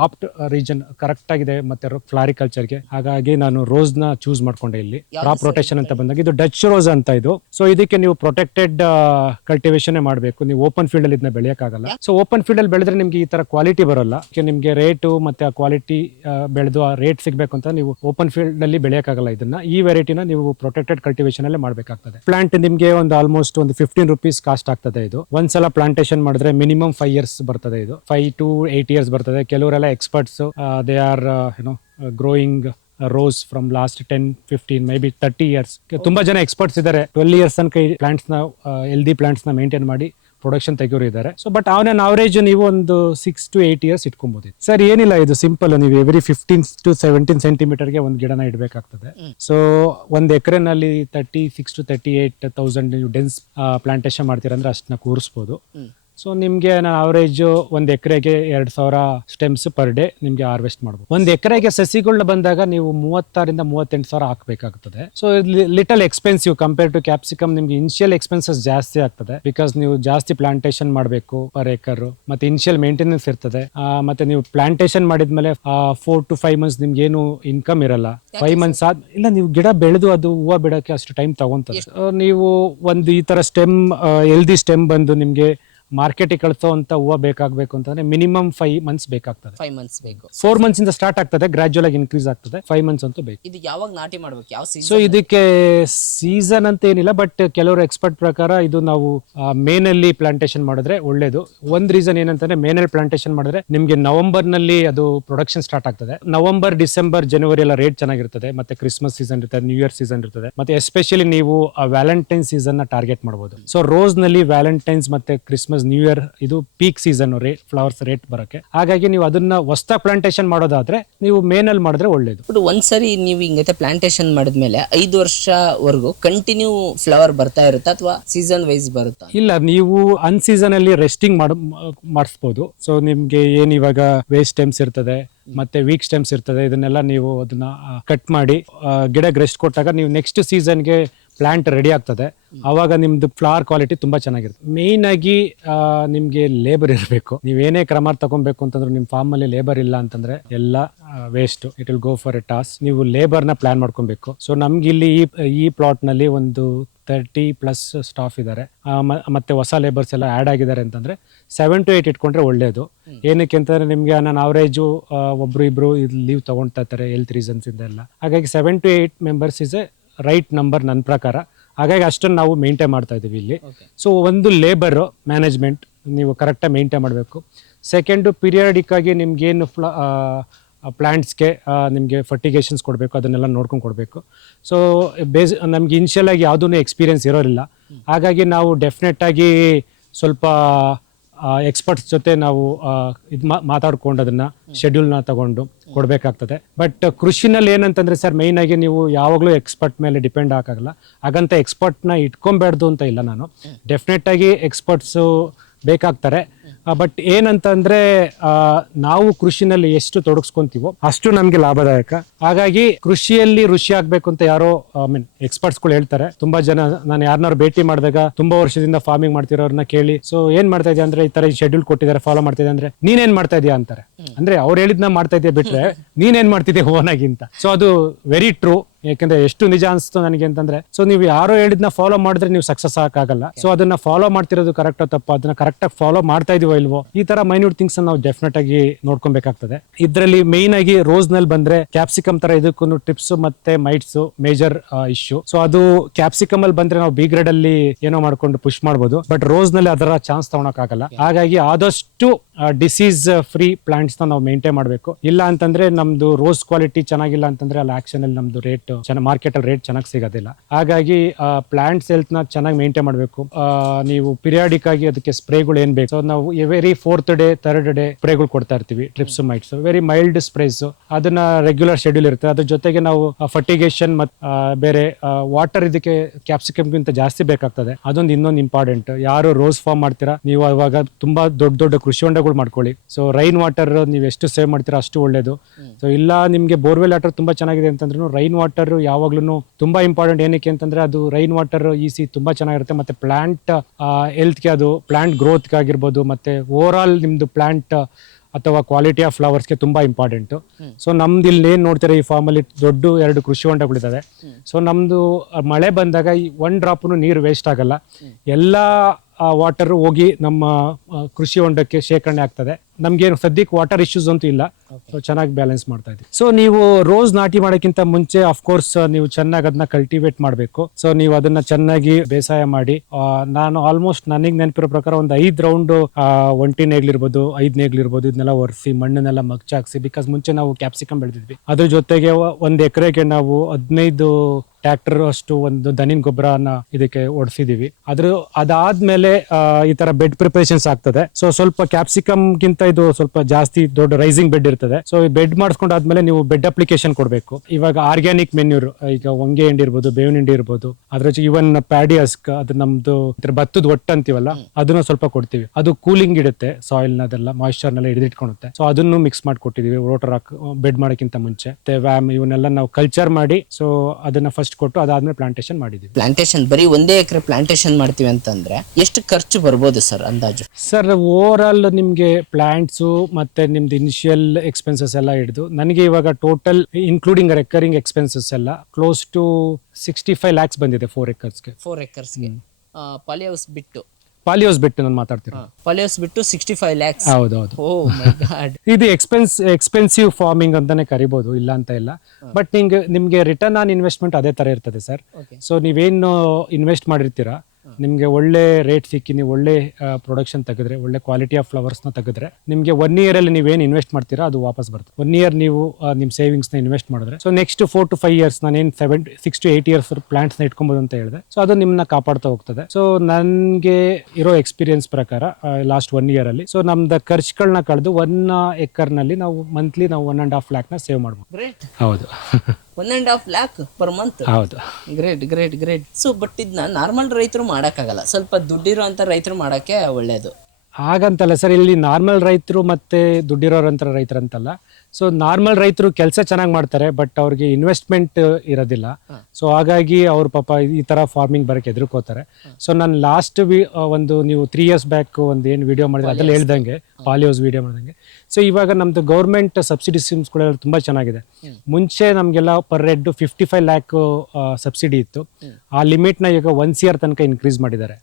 ಆಪ್ಟ್ ರೀಜನ್, ಕರೆಕ್ಟ್ ಆಗಿದೆ ಮತ್ತೆ ಫ್ಲಾರಿಕಲ್ಚರ್ಗೆ. ಹಾಗಾಗಿ ನಾನು ರೋಸ್ ನ ಚೂಸ್ ಮಾಡ್ಕೊಂಡೆ. ಇಲ್ಲಿ ಕ್ರಾಪ್ ರೊಟೇಷನ್ ಅಂತ ಬಂದಾಗ ಇದು ಡಚ್ ರೋಸ್ ಅಂತ ಇದು. ಸೊ ಇದಕ್ಕೆ ನೀವು ಪ್ರೊಟೆಕ್ಟೆಡ್ ಕಲ್ಟಿವೇಶನ್ ಮಾಡಬೇಕು. ನೀವು ಓಪನ್ ಫೀಲ್ಡ್ ಅಲ್ಲಿ ಇದನ್ನ ಬೆಳೆಯಕ್ಕಾಗಲ್ಲ. ಸೊ ಓಪನ್ ಫೀಲ್ಡ್ ಅಲ್ಲಿ ಬೆಳೆದ್ರೆ ನಿಮ್ಗೆ ಈ ತರ ಕ್ವಾಲಿಟಿ ಬರಲ್ಲ. ನಿಮ್ಗೆ ರೇಟು ಮತ್ತೆ ಆ ಕ್ವಾಲಿಟಿ ಬೆಳೆದು ಆ ರೇಟ್ ಸಿಗ್ಬೇಕು ಅಂತ ನೀವು ಓಪನ್ ಫೀಲ್ಡ್ ಅಲ್ಲಿ ಬೆಳೆಯಕ್ಕಾಗಲ್ಲ. ಇದನ್ನ ಈ ವೆರೈಟಿನ ನೀವು ಪ್ರೊಟೆಕ್ಟೆಡ್ ಕಲ್ಟಿವೇಶನ್ ಅಲ್ಲೇ ಮಾಡಬೇಕಾಗ್ತದೆ. ಪ್ಲಾಂಟ್ ನಿಮ್ಗೆ ಒಂದು ಆಲ್ಮೋಸ್ಟ್ ಒಂದು 15 rupees ಕಾಸ್ಟ್ ಆಗ್ತದೆ. ಇದು ಒಂದ್ಸಲ ಪ್ಲಾಂಟೇಶನ್ ಮಾಡಿದ್ರೆ ಮಿನಿಮಮ್ 5 years ಬರ್ತದೆ. ಇದು 5 to 8 years ಬರ್ತದೆ. ಕೆಲವರೆಲ್ಲ experts they are growing rose from last 10-15 may be 30 years. ತುಂಬಾ ಜನ ಎಕ್ಸ್ಪರ್ಟ್ಸ್ ಇದ್ದಾರೆ 12 years ತನಕ ಈ ಪ್ಲಾಂಟ್ಸ್ ನ ಹೆಲ್ದಿ ಪ್ಲಾಂಟ್ಸ್ ನ ಮೇಂಟೈನ್ ಮಾಡಿ ಪ್ರೊಡಕ್ಷನ್ ತೆಗಿಯೋರು ಇದ್ದಾರೆ. ಸೊ ಬಟ್ ಆನ್ ಅವರೇಜ್ ನೀವು ಒಂದು 6 to 8 years ಇಟ್ಕೊಬಹುದು. ಸರ್ ಏನಿಲ್ಲ, ಇದು ಸಿಂಪಲ್. ನೀವು ಎವ್ರಿ 15 to 17 centimeterಗೆ ಒಂದು ಗಿಡನ ಇಡಬೇಕಾಗ್ತದೆ. ಸೊ ಒಂದು ಎಕರೆನಲ್ಲಿ 36 to 38,000 ನೀವು ಡೆನ್ಸ್ ಪ್ಲಾಂಟೇಶನ್ ಮಾಡ್ತೀರಾ ಅಂದ್ರೆ ಅಷ್ಟನ್ನ ಕೂರಿಸಬಹುದು. ಸೊ ನಿಮ್ಗೆ ನಾನು ಅವರೇಜ್ ಒಂದ್ ಎಕರೆಗೆ 2,000 ಸ್ಟೆಮ್ಸ್ ಪರ್ ಡೇ ನಿಮ್ಗೆ ಹಾರ್ವೆಸ್ಟ್ ಮಾಡ್ಬೋದು. ಒಂದ್ ಎಕರೆಗೆ ಸಸಿಗಳನ್ನ ಬಂದಾಗ ನೀವು 36,000 ಹಾಕ್ಬೇಕಾಗ್ತದೆ. So little expensive compare to capsicum. ನಿಮ್ಗೆ ಇನಿಷಿಯಲ್ ಎಕ್ಸ್ಪೆನ್ಸಸ್ ಜಾಸ್ತಿ ಆಗ್ತದೆ, ಬಿಕಾಸ್ ನೀವು ಜಾಸ್ತಿ ಪ್ಲಾಂಟೇಶನ್ ಮಾಡಬೇಕು ಪರ್ ಏಕರ್, ಮತ್ತೆ ಇನಿಷಿಯಲ್ ಮೇಂಟೆನೆನ್ಸ್ ಇರ್ತದೆ. ಮತ್ತೆ ನೀವು ಪ್ಲಾಂಟೇಶನ್ ಮಾಡಿದ್ಮೇಲೆ 4 to 5 months ನಿಮ್ಗೆ ಏನು ಇನ್ಕಮ್ ಇರಲ್ಲ. 5 months ಇಲ್ಲ, ನೀವು ಗಿಡ ಬೆಳೆದು ಅದು ಹೂವು ಬಿಡಕ್ಕೆ ಅಷ್ಟು ಟೈಮ್ ತಗೊಂತದೆ. ನೀವು ಒಂದು ಈ ತರ ಸ್ಟೆಮ್ ಹೆಲ್ದಿ ಸ್ಟೆಮ್ ಬಂದು ನಿಮ್ಗೆ ಮಾರ್ಕೆಟಿಗೆ ಕಳಿಸೋ ಅಂತ ಹೂವು ಬೇಕಾಗಬೇಕು ಅಂತಂದ್ರೆ ಮಿನಿಮಮ್ 5 months ಬೇಕಾಗ್ತದೆ. 5 months ಬೇಕು. 4 months ಇಂದ ಸ್ಟಾರ್ಟ್ ಆಗ್ತದೆ, ಗ್ರಾಜುಯಲ್ ಆಗಿ ಇನ್ಕ್ರೀಸ್ ಆಗ್ತದೆ. 5 months ಅಂತೂ ಬೇಕು. ಇದು ಯಾವಾಗ ನಾಟಿ ಮಾಡ್ಬೇಕು, ಯಾವ ಸೊ ಸೀಸನ್? ಇದಕ್ಕೆ ಸೀಸನ್ ಅಂತ ಏನಿಲ್ಲ, ಬಟ್ ಕೆಲವರು ಎಕ್ಸ್ಪರ್ಟ್ ಪ್ರಕಾರ ಇದು ನಾವು ಮೇನಲ್ಲಿ ಪ್ಲಾಂಟೇಶನ್ ಮಾಡಿದ್ರೆ ಒಳ್ಳೇದು. ಒಂದ್ ರೀಸನ್ ಏನಂತಂದ್ರೆ ಮೇನಲ್ಲಿ ಪ್ಲಾಂಟೇಶನ್ ಮಾಡಿದ್ರೆ ನಿಮ್ಗೆ ನವೆಂಬರ್ ನಲ್ಲಿ ಅದು ಪ್ರೊಡಕ್ಷನ್ ಸ್ಟಾರ್ಟ್ ಆಗ್ತದೆ. ನವೆಂಬರ್, ಡಿಸೆಂಬರ್, ಜನವರಿ ಎಲ್ಲ ರೇಟ್ ಚೆನ್ನಾಗಿರ್ತದೆ. ಮತ್ತೆ ಕ್ರಿಸ್ಮಸ್ ಸೀಸನ್ ಇರ್ತದೆ, ನ್ಯೂ ಇಯರ್ ಸೀಸನ್ ಇರ್ತದೆ. ಮತ್ತೆ ಎಸ್ಪೆಷಲಿ ನೀವು ವ್ಯಾಲೆಂಟೈನ್ ಸೀಸನ್ ನ ಟಾರ್ಗೆಟ್ ಮಾಡಬಹುದು. ಸೊ ರೋಸ್ ನಲ್ಲಿ ವ್ಯಾಲೆಂಟೈನ್ಸ್ ಮತ್ತೆ ಕ್ರಿಸ್ಮಸ್, ನ್ಯೂ ಇಯರ್ ಇದು ಪೀಕ್ ಸೀಸನ್ ಫ್ಲವರ್ಸ್ ರೇಟ್ ಬರಕ್ಕೆ. ಹಾಗಾಗಿ ನೀವು ಅದನ್ನ ಹೊಸ ಪ್ಲಾಂಟೇಶನ್ ಮಾಡೋದಾದ್ರೆ ನೀವು ಮೇನಲ್ಲಿ ಮಾಡಿದ್ರೆ ಒಳ್ಳೇದು. ಬಟ್ ಒಂದ್ಸರಿ ನೀವು ಹಿಂಗೈತೆ ಪ್ಲಾಂಟೇಶನ್ ಮಾಡಿದ್ಮೇಲೆ 5 ವರ್ಷವರೆಗೂ ಕಂಟಿನ್ಯೂ ಫ್ಲವರ್ ಬರ್ತಾ ಇರುತ್ತಾ ಅಥವಾ ಸೀಸನ್ ವೈಸ್ ಬರುತ್ತಾ? ಇಲ್ಲ, ನೀವು ಅನ್ ಸೀಸನ್ ಅಲ್ಲಿ ರೆಸ್ಟಿಂಗ್ ಮಾಡಿಸ್ಬೋದು. ಸೊ ನಿಮ್ಗೆ ಏನ್ ಇವಾಗ ವೇಸ್ಟ್ ಸ್ಟೆಮ್ಸ್ ಇರ್ತದೆ ಮತ್ತೆ ವೀಕ್ ಸ್ಟೆಮ್ಸ್ ಇರ್ತದೆ, ಇದನ್ನೆಲ್ಲ ನೀವು ಅದನ್ನ ಕಟ್ ಮಾಡಿ ಗಿಡಕ್ಕೆ ರೆಸ್ಟ್ ಕೊಟ್ಟಾಗ ನೀವು ನೆಕ್ಸ್ಟ್ ಸೀಸನ್ಗೆ ಪ್ಲಾಂಟ್ ರೆಡಿ ಆಗ್ತದೆ. ಆವಾಗ ನಿಮ್ದು ಫ್ಲವರ್ ಕ್ವಾಲಿಟಿ ತುಂಬಾ ಚೆನ್ನಾಗಿರುತ್ತೆ. ಮೇನ್ ಆಗಿ ನಿಮ್ಗೆ ಲೇಬರ್ ಇರಬೇಕು. ನೀವೇನೇ ಕ್ರಮ ತಗೊಬೇಕು ಅಂತಂದ್ರೆ ನಿಮ್ ಫಾರ್ಮ್ ಅಲ್ಲಿ ಲೇಬರ್ ಇಲ್ಲ ಅಂತಂದ್ರೆ ಎಲ್ಲ waste. It will go for A toss. ನೀವು ಲೇಬರ್ ನ ಪ್ಲಾನ್ ಮಾಡ್ಕೊಬೇಕು. ಸೊ ನಮ್ಗೆ ಇಲ್ಲಿ ಈ ಪ್ಲಾಟ್ ನಲ್ಲಿ ಒಂದು 30+ ಸ್ಟಾಫ್ ಇದ್ದಾರೆ. ಮತ್ತೆ ಹೊಸ ಲೇಬರ್ಸ್ ಎಲ್ಲ ಆ್ಯಡ್ ಆಗಿದ್ದಾರೆ ಅಂತಂದ್ರೆ 7 to 8 ಇಟ್ಕೊಂಡ್ರೆ ಒಳ್ಳೇದು. ಏನಕ್ಕೆ ಅಂತಂದ್ರೆ ನಿಮ್ಗೆ ನಾನು ಅವರೇಜು ಒಬ್ರು ಇಬ್ರು ಲೀವ್ ತಗೊಳ್ತಾ ಇರ್ತಾರೆ ಹೆಲ್ತ್ ರೀಸನ್ಸ್ ಇಂದ ಎಲ್ಲ. ಹಾಗಾಗಿ 7 to 8 members is A right number ನನ್ನ ಪ್ರಕಾರ. ಹಾಗಾಗಿ ಅಷ್ಟನ್ನು ನಾವು ಮೇಂಟೈನ್ ಮಾಡ್ತಾ ಇದೀವಿ ಇಲ್ಲಿ. ಸೊ ಒಂದು ಲೇಬರ್ ಮ್ಯಾನೇಜ್ಮೆಂಟ್ ನೀವು ಕರೆಕ್ಟಾಗಿ ಮೇಂಟೈನ್ ಮಾಡಬೇಕು. ಸೆಕೆಂಡು ಪೀರಿಯಾಡಿಕ್ ಆಗಿ ನಿಮ್ಗೇನು ಪ್ಲಾಂಟ್ಸ್ಗೆ ನಿಮಗೆ ಫರ್ಟಿಗೇಷನ್ಸ್ ಕೊಡಬೇಕು, ಅದನ್ನೆಲ್ಲ ನೋಡ್ಕೊಂಡು ಕೊಡಬೇಕು. ಸೊ ನಮ್ಗೆ ಇನಿಷಿಯಲ್ ಆಗಿ ಯಾವುದೂ ಎಕ್ಸ್ಪೀರಿಯನ್ಸ್ ಇರೋರಿಲ್ಲ. ಹಾಗಾಗಿ ನಾವು ಡೆಫಿನೆಟ್ ಆಗಿ ಸ್ವಲ್ಪ ಎಕ್ಸ್ಪರ್ಟ್ಸ್ ಜೊತೆ ನಾವು ಮಾತಾಡ್ಕೊಂಡು ಅದನ್ನ ಶೆಡ್ಯೂಲ್ನ ತಗೊಂಡು ಕೊಡಬೇಕಾಗ್ತದೆ. ಬಟ್ ಕೃಷಿನಲ್ಲಿ ಏನಂತಂದ್ರೆ ಸರ್, ಮೇಯ್ನ್ ಆಗಿ ನೀವು ಯಾವಾಗಲೂ ಎಕ್ಸ್ಪರ್ಟ್ ಮೇಲೆ ಡಿಪೆಂಡ್ ಆಗೋಲ್ಲ. ಹಾಗಂತ ಎಕ್ಸ್ಪರ್ಟ್ನ ಇಟ್ಕೊಬೇಡ್ದು ಅಂತ ಇಲ್ಲ. ನಾನು ಡೆಫಿನೆಟ್ ಆಗಿ ಎಕ್ಸ್ಪರ್ಟ್ಸು ಬೇಕಾಗ್ತಾರೆ. ಬಟ್ ಏನಂತಂದ್ರೆ ನಾವು ಕೃಷಿನಲ್ಲಿ ಎಷ್ಟು ತೊಡಗಿಸ್ಕೊಂತೀವೋ ಅಷ್ಟು ನಮ್ಗೆ ಲಾಭದಾಯಕ. ಹಾಗಾಗಿ ಕೃಷಿಯಲ್ಲಿ ಋಷಿ ಆಗ್ಬೇಕು ಅಂತ ಯಾರೋ ಎಕ್ಸ್ಪರ್ಟ್ಸ್ಗಳು ಹೇಳ್ತಾರೆ. ತುಂಬಾ ಜನ ನಾನು ಯಾರನ್ನಾರು ಭೇಟಿ ಮಾಡಿದಾಗ ತುಂಬಾ ವರ್ಷದಿಂದ ಫಾರ್ಮಿಂಗ್ ಮಾಡ್ತಿರೋರ್ನ ಕೇಳಿ, ಸೊ ಏನ್ ಮಾಡ್ತಾ ಇದೆಯಾ ಅಂದ್ರೆ ಈ ತರ ಶೆಡ್ಯೂಲ್ ಕೊಟ್ಟಿದ್ದಾರೆ, ಫಾಲೋ ಮಾಡ್ತಾ ಇದೆ ಅಂದ್ರೆ ನೀನೇನ್ ಮಾಡ್ತಾ ಇದೀಯಾ ಅಂತಾರೆ. ಅಂದ್ರೆ ಅವ್ರು ಹೇಳಿದ್ನ ಮಾಡ್ತಾ ಇದೆಯಾ ಬಿಟ್ರೆ ನೀನೇನ್ ಮಾಡ್ತಿದ್ದೆ ಓನಾಗಿಂತ. ಸೊ ಅದು ವೆರಿ ಟ್ರೂ. ಯಾಕಂದ್ರೆ ಎಷ್ಟು ನಿಜ ಅನ್ಸ್ತು ನನಗೆ ಅಂತಂದ್ರೆ, ಸೊ ನೀವು ಯಾರೋ ಹೇಳಿದ್ನ ಫಾಲೋ ಮಾಡಿದ್ರೆ ನೀವು ಸಕ್ಸಸ್ ಆಗಲ್ಲ. ಸೊ ಅದನ್ನ ಫಾಲೋ ಮಾಡ್ತಿರೋದು ಕರೆಕ್ಟ್ ತಪ್ಪ, ಅದನ್ನ ಕರೆಕ್ಟ್ ಆಗಿ ಫಾಲೋ ಮಾಡ್ತಾ ಇದೀವೋ ಇಲ್ವೋ, ಈ ತರ ಮೈನ್ಯೂಟ್ ಥಿಂಗ್ಸ್ ನಾವು ಡೆಫಿನೆಟ್ ಆಗಿ ನೋಡ್ಕೊಬೇಕಾಗ್ತದೆ. ಇದ್ರಲ್ಲಿ ಮೇನ್ ಆಗಿ ರೋಸ್ ನಲ್ಲಿ ಬಂದ್ರೆ ಕ್ಯಾಪ್ಸಿಕಮ್ ತರ ಇದಕ್ಕೂ ಟ್ರಿಪ್ಸ್ ಮತ್ತೆ ಮೈಟ್ಸ್ ಮೇಜರ್ ಇಶ್ಯೂ. ಸೊ ಅದು ಕ್ಯಾಪ್ಸಿಕಮ್ ಅಲ್ಲಿ ಬಂದ್ರೆ ನಾವು ಬಿ ಗ್ರೇಡ್ ಅಲ್ಲಿ ಏನೋ ಮಾಡ್ಕೊಂಡು ಪುಷ್ ಮಾಡಬಹುದು, ಬಟ್ ರೋಸ್ ನಲ್ಲಿ ಅದರ ಚಾನ್ಸ್ ತಗೊಳಕ್ ಆಗಲ್ಲ. ಹಾಗಾಗಿ ಆದಷ್ಟು ಡಿಸೀಸ್ ಫ್ರೀ ಪ್ಲಾಂಟ್ಸ್ ನಾವು ಮೇಂಟೈನ್ ಮಾಡಬೇಕು. ಇಲ್ಲ ಅಂತಂದ್ರೆ ನಮ್ದು ರೋಸ್ ಕ್ವಾಲಿಟಿ ಚೆನ್ನಾಗಿಲ್ಲ ಅಂತಂದ್ರೆ ಅಲ್ಲಿ ಆಕ್ಷನ್ ಅಲ್ಲಿ ನಮ್ದು ರೇಟ್ ಮಾರ್ಕೆಟ್ ಅಲ್ಲಿ ರೇಟ್ ಚೆನ್ನಾಗಿ ಸಿಗೋದಿಲ್ಲ. ಹಾಗಾಗಿ ಪ್ಲಾಂಟ್ಸ್ ಹೆಲ್ತ್ ನ ಚೆನ್ನಾಗಿ ಮೇಂಟೈನ್ ಮಾಡಬೇಕು. ನೀವು ಪಿರಿಯಾಡಿಕ್ ಆಗಿ ಅದಕ್ಕೆ ಸ್ಪ್ರೇಗಳು ಏನ್ ಬೇಕು, ಸೊ ನಾವು every 4th day 3rd day ಸ್ಪ್ರೇಗಳು ಕೊಡ್ತಾ ಇರ್ತೀವಿ. Thrips mites very mild sprays, ಅದನ್ನ ರೆಗ್ಯುಲರ್ ಶೆಡ್ಯೂಲ್ ಇರುತ್ತೆ. ಅದ್ರ ಜೊತೆಗೆ ನಾವು ಫರ್ಟಿಗೇಷನ್ ಮತ್ತೆ ಬೇರೆ ವಾಟರ್ ಇದಕ್ಕೆ ಕ್ಯಾಪ್ಸಿಕಮ್ ಗಿಂತ ಜಾಸ್ತಿ ಬೇಕಾಗ್ತದೆ. ಅದೊಂದು ಇನ್ನೊಂದು ಇಂಪಾರ್ಟೆಂಟ್. ಯಾರು ರೋಸ್ ಫಾರ್ಮ್ ಮಾಡ್ತೀರಾ ನೀವು ಅವಾಗ ತುಂಬಾ ದೊಡ್ಡ ದೊಡ್ಡ ಕೃಷಿ ಹೊಂಡಗಳು ಮಾಡ್ಕೊಳ್ಳಿ. ಸೊ ರೈನ್ ವಾಟರ್ ನೀವು ಎಷ್ಟು ಸೇವ್ ಮಾಡ್ತೀರಾ ಅಷ್ಟು ಒಳ್ಳೇದು. ಸೊ ಇಲ್ಲ ನಿಮ್ಗೆ ಬೋರ್ವೆಲ್ ವಾಟರ್ ತುಂಬಾ ಚೆನ್ನಾಗಿದೆ ಅಂತಂದ್ರೂ ರೈನ್ ವಾಟರ್ ಯಾವಾಗ್ಲೂ ತುಂಬಾ ಇಂಪಾರ್ಟೆಂಟ್. ಏನಕ್ಕೆ ಅಂತಂದ್ರೆ ಅದು ರೈನ್ ವಾಟರ್ ಈಸಿ ತುಂಬಾ ಚೆನ್ನಾಗಿರುತ್ತೆ. ಮತ್ತೆ ಪ್ಲಾಂಟ್ ಹೆಲ್ತ್ಗೆ, ಅದು ಪ್ಲಾಂಟ್ ಗ್ರೋತ್ಗೆ ಆಗಿರ್ಬೋದು, ಮತ್ತೆ ಓವರ್ ಆಲ್ ನಿಮ್ದು ಪ್ಲಾಂಟ್ ಅಥವಾ ಕ್ವಾಲಿಟಿ ಆಫ್ ಫ್ಲವರ್ಸ್ಗೆ ತುಂಬಾ ಇಂಪಾರ್ಟೆಂಟ್. ಸೊ ನಮ್ದು ಇಲ್ಲಿ ಏನ್ ನೋಡ್ತೀರಾ, ಈ ಫಾರ್ಮ್ ಅಲ್ಲಿ ದೊಡ್ಡ 2 ಕೃಷಿ ಹೊಂಡಗಳಿದಾವೆ. ಸೊ ನಮ್ದು ಮಳೆ ಬಂದಾಗ ಈ 1 ಡ್ರಾಪ್ನು ನೀರು ವೇಸ್ಟ್ ಆಗಲ್ಲ. ಎಲ್ಲಾ ವಾಟರ್ ಹೋಗಿ ನಮ್ಮ ಕೃಷಿ ಹೊಂಡಕ್ಕೆ ಶೇಖರಣೆ ಆಗ್ತದೆ. ನಮ್ಗೇನು ಸದ್ಯಕ್ಕೆ ವಾಟರ್ ಇಶ್ಯೂಸ್ ಅಂತೂ ಇಲ್ಲ. ಸೊ ಚೆನ್ನಾಗಿ ಬ್ಯಾಲೆನ್ಸ್ ಮಾಡ್ತಾ ಇದ್ದೀವಿ. ಸೊ ನೀವು ರೋಸ್ ನಾಟಿ ಮಾಡೋಕ್ಕಿಂತ ಮುಂಚೆ ಅಫ್ಕೋರ್ಸ್ ನೀವು ಚೆನ್ನಾಗಿ ಅದನ್ನ ಕಲ್ಟಿವೇಟ್ ಮಾಡಬೇಕು. ಸೊ ನೀವು ಅದನ್ನ ಚೆನ್ನಾಗಿ ಬೇಸಾಯ ಮಾಡಿ, ನಾನು ಆಲ್ಮೋಸ್ಟ್ ನನಗೆ ನೆನಪಿರೋ ಪ್ರಕಾರ ಒಂದು 5 ರೌಂಡ್ ಒಂಟಿ ನೇಗ್ಲಿರ್ಬೋದು, 5 ನೇಗ್ಲಿರ್ಬೋದು, ಇದನ್ನೆಲ್ಲ ಒರೆಸಿ ಮಣ್ಣನ್ನೆಲ್ಲ ಮಗ್ಚಾಕ್ಸಿ. ಬಿಕಾಸ್ ಮುಂಚೆ ನಾವು ಕ್ಯಾಪ್ಸಿಕಮ್ ಬೆಳೆದಿದ್ವಿ. ಅದ್ರ ಜೊತೆಗೆ 1 ಎಕರೆಗೆ ನಾವು 15 ಟ್ರ್ಯಾಕ್ಟರ್ ಅಷ್ಟು ಒಂದು ದನಿನ್ ಗೊಬ್ಬರನ ಇದಕ್ಕೆ ಓಡಿಸಿದೀವಿ. ಅದಾದ್ಮೇಲೆ ಈ ತರ ಬೆಡ್ ಪ್ರಿಪರೇಷನ್ಸ್ ಆಗ್ತದೆ. ಸೊ ಸ್ವಲ್ಪ ಕ್ಯಾಪ್ಸಿಕಮ್ ಗಿಂತ ಇದು ಸ್ವಲ್ಪ ಜಾಸ್ತಿ ದೊಡ್ಡ ರೈಸಿಂಗ್ ಬೆಡ್ ಇರ್ತದೆ. ಸೊ ಈ ಬೆಡ್ ಮಾಡಿಸ್ಕೊಂಡಾದ್ಮೇಲೆ ನೀವು ಬೆಡ್ ಅಪ್ಲಿಕೇಶನ್ ಕೊಡಬೇಕು. ಇವಾಗ ಆರ್ಗ್ಯಾನಿಕ್ ಮೆನ್ಯೂರ್, ಈಗ ಹೊಂಗೆ ಹಿಂಡಿ ಇರ್ಬೋದು, ಬೇವಿನ ಹಿಂಡಿ ಇರ್ಬೋದು, ಅದ್ರ ಇವನ್ ಪ್ಯಾಡಿ ಹಸ್ಕ್, ಅದು ನಮ್ದು ಭತ್ತದ ಒಟ್ಟು ಅಂತೀವಲ್ಲ, ಅದನ್ನ ಸ್ವಲ್ಪ ಕೊಡ್ತೀವಿ. ಅದು ಕೂಲಿಂಗ್ ಇಡುತ್ತೆ, ಸಾಯಿಲ್ ಅದೆಲ್ಲ ಮಾಯಿಶ್ಚರ್ನೆಲ್ಲ ಹಿಡಿದಿಟ್ಕೊಳುತ್ತೆ. ಸೊ ಅದನ್ನು ಮಿಕ್ಸ್ ಮಾಡಿ ಕೊಟ್ಟಿದೀವಿ ರೋಟರ್ ಬೆಡ್ ಮಾಡೋಕ್ಕಿಂತ ಮುಂಚೆ. ವ್ಯಾಮ್ ಇವನ್ನೆಲ್ಲ ನಾವು ಕಲ್ಚರ್ ಮಾಡಿ, ಸೊ ಅದನ್ನ ಫಸ್ಟ್ ಕೊಟ್ಟು ಅದಾದ್ಮೇಲೆ ಪ್ಲಾಂಟೇಶನ್ ಮಾಡಿದೀವಿ. ಪ್ಲಾಂಟೇಶನ್ ಬರೀ ಒಂದೇ ಎಕರೆ ಪ್ಲಾಂಟೇಶನ್ ಮಾಡ್ತೀವಿ ಅಂತಂದ್ರೆ ಎಷ್ಟು ಖರ್ಚು ಬರ್ಬೋದು ಸರ್ ಅಂದಾಜು? ಸರ್ ಓವರ್ ಆಲ್ ನಿಮ್ಗೆ ಪ್ಲಾಂಟ್ಸು ಮತ್ತೆ ನಿಮ್ದು ಇನಿಷಿಯಲ್ ಎಕ್ಸ್ಪೆನ್ಸಸ್ ಎಲ್ಲ ಹಿಡಿದು ನನಗೆ ಇವಾಗ ಟೋಟಲ್ ಇನ್ಕ್ಲೂಡಿಂಗ್ ರೆಕರಿಂಗ್ ಎಕ್ಸ್ಪೆನ್ಸಸ್ ಎಲ್ಲ ಕ್ಲೋಸ್ ಟು 65 lakhs ಬಂದಿದೆ 4 acresಗೆ. 4 acresಗೆ ಪಾಲಿಹೌಸ್ ಬಿಟ್ಟು ನಾನು ಮಾತಾಡ್ತೀನಿ. ಪಾಲಿಹೌಸ್ ಬಿಟ್ಟು 65 lakhs. ಹೌದೌದು. ಓ ಮೈ ಗಾಡ್. ಇದು ಎಕ್ಸ್ಪೆನ್ಸಿವ್ ಫಾರ್ಮಿಂಗ್ ಅಂತಾನೆ ಕರಿಬಹುದು, ಇಲ್ಲ ಅಂತ ಇಲ್ಲ. ಬಟ್ ನಿಮ್ಗೆ ರಿಟರ್ನ್ ಆನ್ ಇನ್ವೆಸ್ಟ್ಮೆಂಟ್ ಅದೇ ತರ ಇರ್ತದೆ ಸರ್. ಸೊ ನೀವೇನು ಇನ್ವೆಸ್ಟ್ ಮಾಡಿರ್ತೀರಾ, ನಿಮ್ಗೆ ಒಳ್ಳೆ ರೇಟ್ ಸಿಕ್ಕಿ, ನೀವು ಒಳ್ಳೆ ಪ್ರೊಡಕ್ಷನ್ ತೆಗೆದ್ರೆ, ಒಳ್ಳೆ ಕ್ವಾಲಿಟಿ ಆಫ್ ಫ್ಲವರ್ಸ್ ನ ತೆಗೆದ್ರೆ, ನಿಮ್ಗೆ 1 year ಅಲ್ಲಿ ನೀವೇನು ಇನ್ವೆಸ್ಟ್ ಮಾಡ್ತೀರಾ ಅದು ವಾಪಸ್ ಬರುತ್ತೆ. 1 year ನೀವು ನಿಮ್ ಸೇವಿಂಗ್ಸ್ ನ ಇನ್ವೆಸ್ಟ್ ಮಾಡಿದ್ರೆ, ಸೊ ನೆಕ್ಸ್ಟ್ 4 to 5 years ನಾನೇನು 6 to 8 years ಪ್ಲಾಂಟ್ಸ್ ನ ಇಟ್ಕೊಬಹುದು ಅಂತ ಹೇಳಿದೆ. ಸೊ ಅದು ನಿಮ್ನ ಕಾಪಾಡ್ತಾ ಹೋಗ್ತದೆ. ಸೊ ನನ್ಗೆ ಇರೋ ಎಕ್ಸ್ಪೀರಿಯನ್ಸ್ ಪ್ರಕಾರ ಲಾಸ್ಟ್ 1 year ಅಲ್ಲಿ, ಸೊ ನಮ್ದು ಖರ್ಚುಗಳನ್ನ ಕಳೆದು 1 acre ನಲ್ಲಿ ನಾವು ಮಂತ್ಲಿ 1.5 lakh ನ ಸೇವ್ ಮಾಡ್ಬೋದು. ಗ್ರೇಟ್. ಹೌದು. 1.5 lakh per month. ಹೌದು. ಗ್ರೇಟ್. ಸೊ ಬಟ್ ಇದನ್ನ ನಾರ್ಮಲ್ ರೈತರು ಮಾಡಕ್ಕಾಗಲ್ಲ, ಸ್ವಲ್ಪ ದುಡ್ಡಿರುವಂತ ರೈತರು ಮಾಡಕ್ಕೆ ಒಳ್ಳೇದು. ಹಾಗಂತಲ್ಲ ಸರ್, ಇಲ್ಲಿ ನಾರ್ಮಲ್ ರೈತರು ಮತ್ತೆ ದುಡ್ಡಿರೋರಂತ ರೈತರಂತಲ್ಲ. ಸೊ ನಾರ್ಮಲ್ ರೈತರು ಕೆಲಸ ಚೆನ್ನಾಗಿ ಮಾಡ್ತಾರೆ, ಬಟ್ ಅವ್ರಿಗೆ ಇನ್ವೆಸ್ಟ್ಮೆಂಟ್ ಇರೋದಿಲ್ಲ. ಸೊ ಹಾಗಾಗಿ ಅವ್ರ ಪಾಪ ಈ ತರ ಫಾರ್ಮಿಂಗ್ ಬರಕ್ಕೆ ಎದುರ್ಕೋತಾರೆ. ಸೊ ನಾನು ಲಾಸ್ಟ್ ನೀವು 3 years ಬ್ಯಾಕ್ ಒಂದು ಏನು ವಿಡಿಯೋ ಮಾಡಿದ್ರೆ ಅದ್ರಲ್ಲಿ ಹೇಳ್ದಂಗೆ, ಪಾಲಿಹೌಸ್ ವಿಡಿಯೋ ಮಾಡಿದಂಗೆ, ಸೊ ಇವಾಗ ನಮ್ದು ಗೌರ್ಮೆಂಟ್ ಸಬ್ಸಿಡಿ ಸ್ಕೀಮ್ಸ್ಗಳೆಲ್ಲ ತುಂಬಾ ಚೆನ್ನಾಗಿದೆ. ಮುಂಚೆ ನಮಗೆಲ್ಲ ಪರ್ ಹೆಡ್ 55 lakh ಸಬ್ಸಿಡಿ ಇತ್ತು. ಆ ಲಿಮಿಟ್ ನ ಈಗ 1 year ತನಕ ಇನ್ಕ್ರೀಸ್ ಮಾಡಿದ್ದಾರೆ.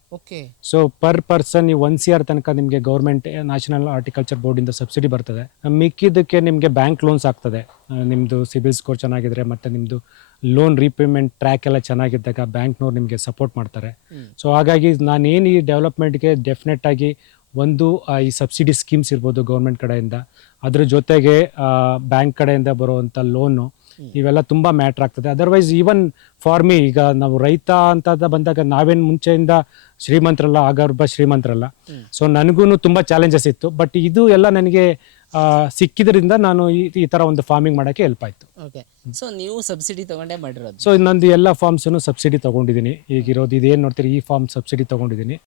ಸೊ ಪರ್ ಪರ್ಸನ್ 1 year ತನಕ ನಿಮಗೆ ಗೌರ್ಮೆಂಟ್ ನ್ಯಾಷನಲ್ ಹಾರ್ಟಿಕಲ್ಚರ್ ಬೋರ್ಡ್ ಇಂದ ಸಬ್ಸಿಡಿ ಬರ್ತದೆ. ಮಿಕ್ಕಿದ್ದಕ್ಕೆ ನಿಮಗೆ ಬ್ಯಾಂಕ್ ಲೋನ್ಸ್ ಆಗ್ತದೆ. ನಿಮ್ದು ಸಿಬಿಲ್ ಸ್ಕೋರ್ ಚೆನ್ನಾಗಿದ್ರೆ ಮತ್ತೆ ನಿಮ್ದು ಲೋನ್ ರೀಪೇಮೆಂಟ್ ಟ್ರ್ಯಾಕ್ ಎಲ್ಲ ಚೆನ್ನಾಗಿದ್ದಾಗ ಬ್ಯಾಂಕ್ನವ್ರು ನಿಮಗೆ ಸಪೋರ್ಟ್ ಮಾಡ್ತಾರೆ. ಸೊ ಹಾಗಾಗಿ ನಾನೇನು ಈ ಡೆವಲಪ್ಮೆಂಟ್ಗೆ ಡೆಫಿನೆಟ್ ಆಗಿ ಒಂದು ಈ ಸಬ್ಸಿಡಿ ಸ್ಕೀಮ್ಸ್ ಇರ್ಬೋದು ಗೌರ್ಮೆಂಟ್ ಕಡೆಯಿಂದ, ಅದ್ರ ಜೊತೆಗೆ ಬ್ಯಾಂಕ್ ಕಡೆಯಿಂದ ಬರುವಂಥ ಲೋನು, ಇವೆಲ್ಲ ತುಂಬ ಮ್ಯಾಟ್ರ್ ಆಗ್ತದೆ. ಅದರ್ವೈಸ್ ಈವನ್ ಫಾರ್ ಮೀ, ಈಗ ನಾವು ರೈತ ಅಂತ ಬಂದಾಗ ನಾವೇನು ಮುಂಚೆಯಿಂದ ಶ್ರೀಮಂತರಲ್ಲ, ಆಗ ಶ್ರೀಮಂತರಲ್ಲ. ಸೊ ನನಗೂ ತುಂಬ ಚಾಲೆಂಜಸ್ ಇತ್ತು. ಬಟ್ ಇದು ಎಲ್ಲ ನನಗೆ ಸಿಕ್ಕಿದ್ರಿಂದ ನಾನು ಈ ತರ ಒಂದು ಫಾರ್ಮಿಂಗ್ ಮಾಡಕ್ಕೆ ಹೆಲ್ಪ್ ಆಯ್ತು. ಸೊ ನೀವು ಸಬ್ಸಿಡಿ ತಗೊಂಡೇ ಮಾಡಿರೋದು? ಸೊ ನಂದು ಎಲ್ಲ ಫಾರ್ಮ್ಸ್ ಸಬ್ಸಿಡಿ ತಗೊಂಡಿದ್ದೀನಿ. ಈಗಿರೋದು ಇದೇನು ನೋಡ್ತೀರಿ, ಈ ಫಾರ್ಮ್ ಸಬ್ಸಿಡಿ ತಗೊಂಡಿದ್ದೀನಿ.